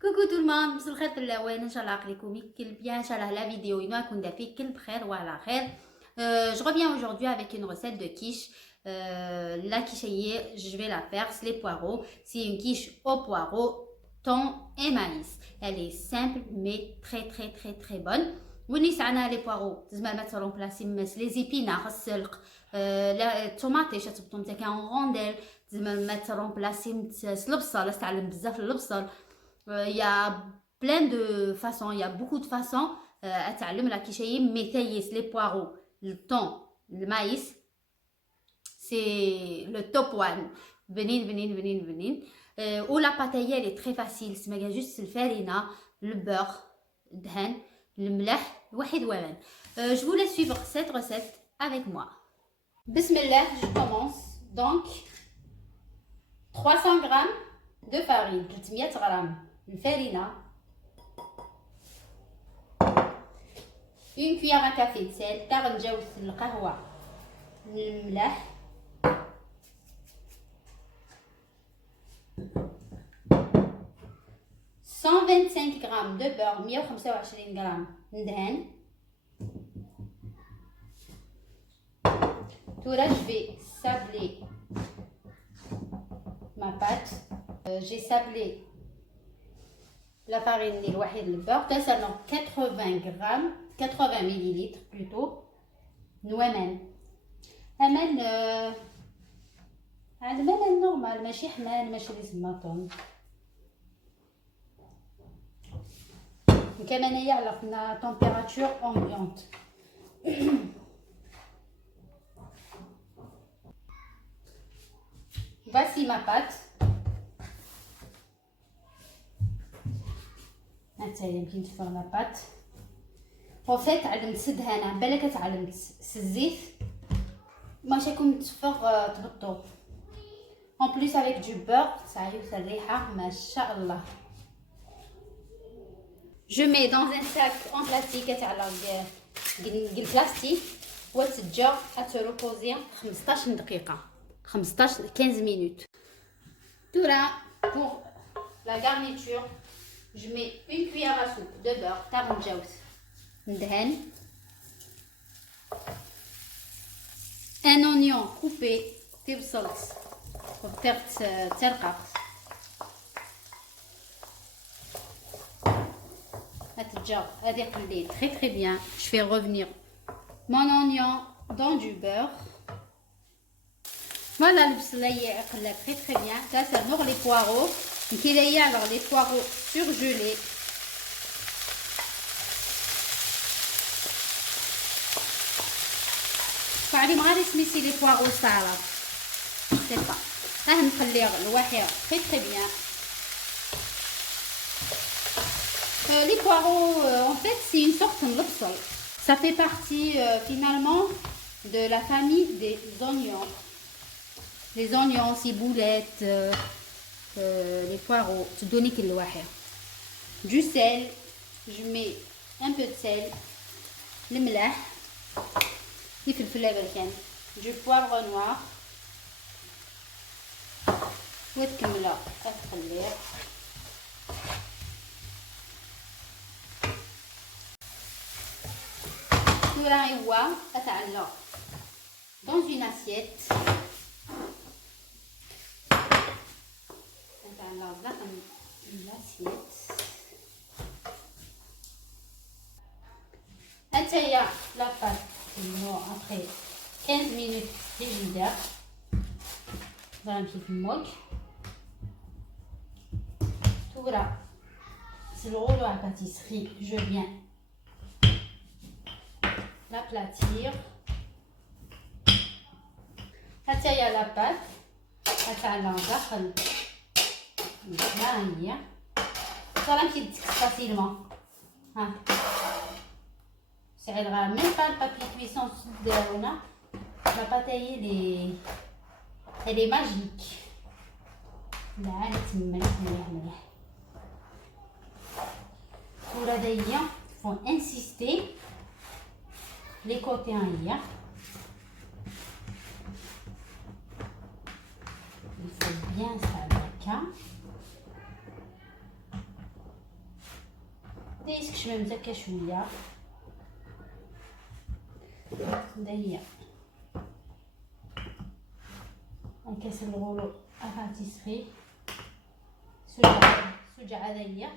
Coucou tout le monde, مساء الخير في الاوان ان شاء الله عقلكم يكل بيان ان شاء الله la vidéo ينوى كون دافي كل بخير وعلى خير. Je reviens aujourd'hui avec une recette de quiche. La quiche, je vais la faire, c'est les poireaux. C'est une quiche aux poireaux, thon et maïs. Elle est simple mais très bonne. ونيس عنا لي بوارو تزعما ما ترومبلاسي لي زيبينار السلق الطوماطيش تبطو نتا كان رونديل تزعما ما ترومبلاسي البصل تعلم بزاف البصل. Il y a plein de façons, il y a beaucoup de façons à تعلم la quiche mais les poireaux, le thon, le maïs c'est le top one. بنين. Ou la pâtaille elle est très facile, c'est juste الفارينة, le beurre, الدهن, الملح, واحد ومان. Je vous laisse suivre cette recette avec moi. Bismillah, je commence. Donc 300 g de farine, 300 g de farine, une cuillère à café de sel, تغنجاوز القهوة, الملح, « 125 g de beurre, 125 g ندهن. Là, je vais sabler ma pâte. J'ai sablé la farine ديال واحد البeur, concernant 80 g, 80 ml plutôt. نوامن امان هذا ماء نورمال ماشي حمان ماشي اللي سماطون. كمان هي على température ambiante. Voici ma pâte. هانتايا يمكن تفرغ la pâte. En fait علمت سدها انا بالك تعلمت الزيت ماشي كون تفرغ تهبطو. En plus avec du beurre ça يوصل الريحه ما شاء الله. Je mets dans un sac en plastique تاع البلاستيك وتتجا اتروبوزي 15 دقيقه 15 minutes. Tout là pour la garniture, je mets une cuillère à soupe de beurre تغنجاوز ندهن, un oignon coupé تبصلت ترقق هتتجا هذه قليل très bien. Je fais revenir mon oignon dans du beurre. Voilà البصله يقلى très bien. Ça nourrit les poireaux. نكيليا alors les poireaux surgelés. فعلي مغادي سميتي لي poireaux salade. C'est pas. نخلي الواحد très bien. Les poireaux, en fait, c'est une sorte de l'obsol. Ça fait partie finalement de la famille des oignons. Les oignons, ciboulettes, les poireaux. Tu donnes qu'il du sel. Je mets un peu de sel. Le ملح. Du poivre noir. وتكملها تخليها. Dans une assiette. La pâte après 15 minutes frigidaire dans un petit moque. Tout là, c'est le rouleau à pâtisserie. Je viens l'aplatir. حتى هي لا بات تاعنا داخل ها هي صراحه كيتسكس فاسيلمون. ها سعيد غير ميم با البابي كويسون دارونا لا باتاي لي ماجيك. لا عاد تملح مليح. ولا دايا فون انسيستي les côtés en hier. Il faut bien ça avec. دايس كشمه مزكه شويه هذا هي كاس الغلو افاتيسري سوجة عادية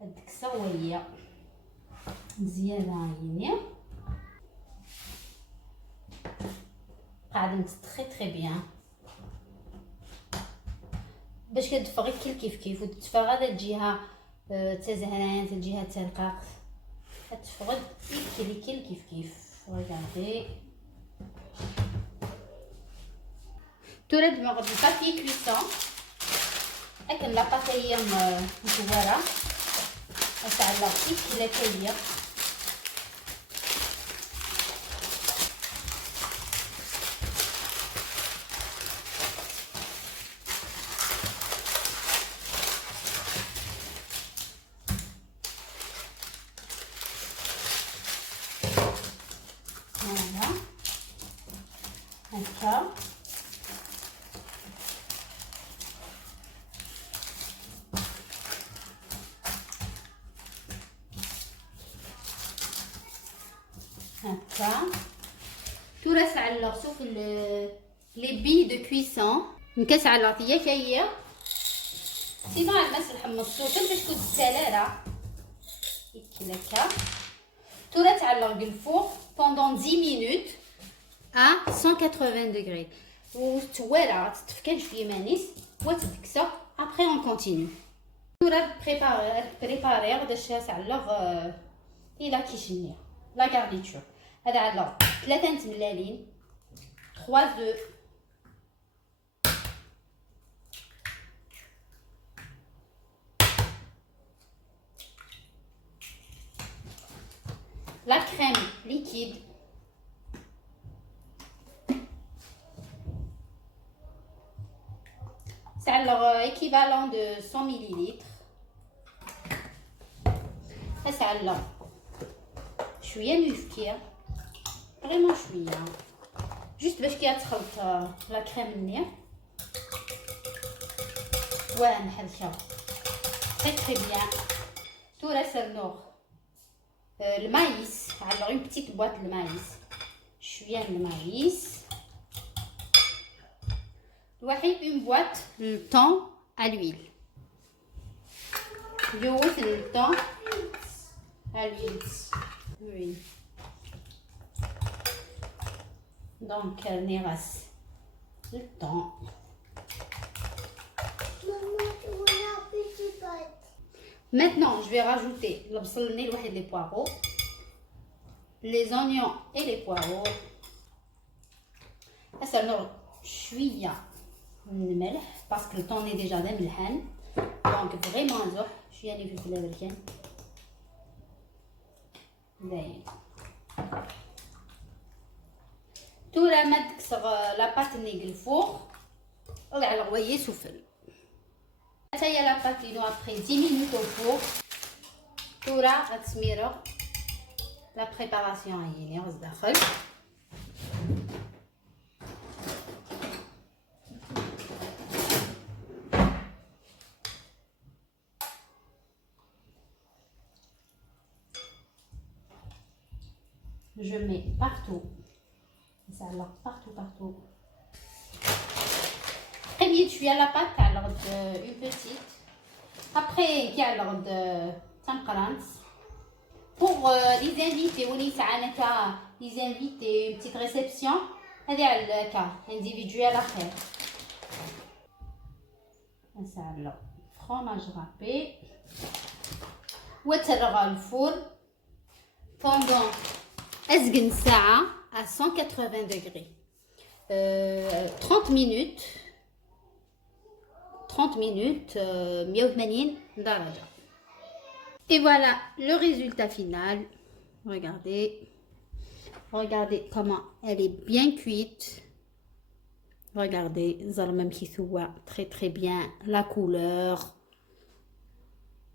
هاديك السوية مزيانة هيني قاعدة تري تري بيان باش كتدفى غير كيف وتدفى غير هاد الجهة تا زهران تا الجهة تا رقاق كتدفى غير كيف regardez tout le monde du papier cuisson avec la pâte مزورة تاع الكيكه voilà هكا هكا تراس على شوف لي بي دو كويسون نكاس على هي كايه سينو على الماس نحمصو باش تكون السلالة هكا تراس على الفوق pendant 10 minutes à 180 degrés وتوالى تتفكن شويه مانيس وتدكسى après on continue تورا بريبارير باش تعلق الى كيشنيه لا غارنيتور هذا على 3 ملالين 3 œufs la crème liquide c'est alors équivalent de 100 millilitres c'est alors شويه مفكيه فريمون شويه جوست باش كيتخلط لا كريم منيح ونحركها تري تري بيان تورا سرنوغ الماïs alors une petite boîte de maïs شويه من الماïs واحد une boîte de thon à l'huile يوث الثون à l'huile oui donc نغرس الثون Maintenant, je vais rajouter le bsolné, les poireaux, les oignons et les poireaux. Ça alors chouïa de melh parce que le temps est déjà d'un melhan. Donc vraiment zor, je suis allée faire la version. Tout la mettre sur la pâte nègre le four. On va la envoyer souffle. هي لا باتينو après 10 minutes au four تورا التسميره لا بريباراسيون هي رز داخل je mets partout ça alors partout très bien tu as la pâte alors une petite après il y a alors de tamkrans pour les invités ou les invités une petite réception هذه على cas individuel après ça alors fromage râpé وترغى الفرن pendant أزقن ساعة à 180 degrés 30 minutes 30 minutes 180 درجة. Et voilà le résultat final. Regardez comment elle est bien cuite. Regardez, même qui se voit très très bien la couleur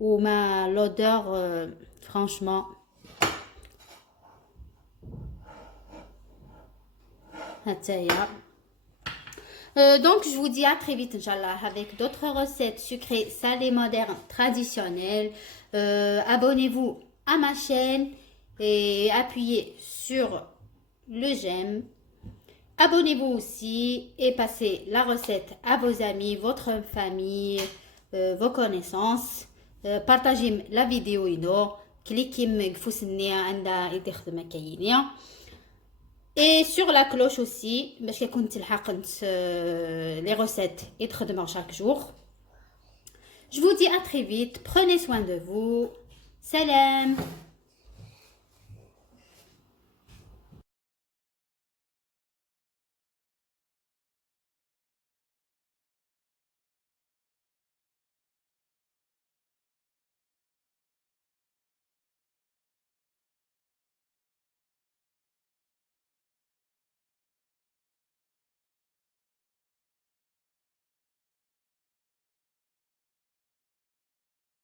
ou l'odeur franchement. Donc, je vous dis à très vite, Inch'Allah, avec d'autres recettes sucrées, salées, modernes, traditionnelles. Abonnez-vous à ma chaîne et appuyez sur le j'aime. Abonnez-vous aussi et passez la recette à vos amis, votre famille, vos connaissances. Partagez la vidéo. Cliquez et sur la cloche aussi, parce que les recettes et chaque jour. Je vous dis à très vite. Prenez soin de vous. Salam.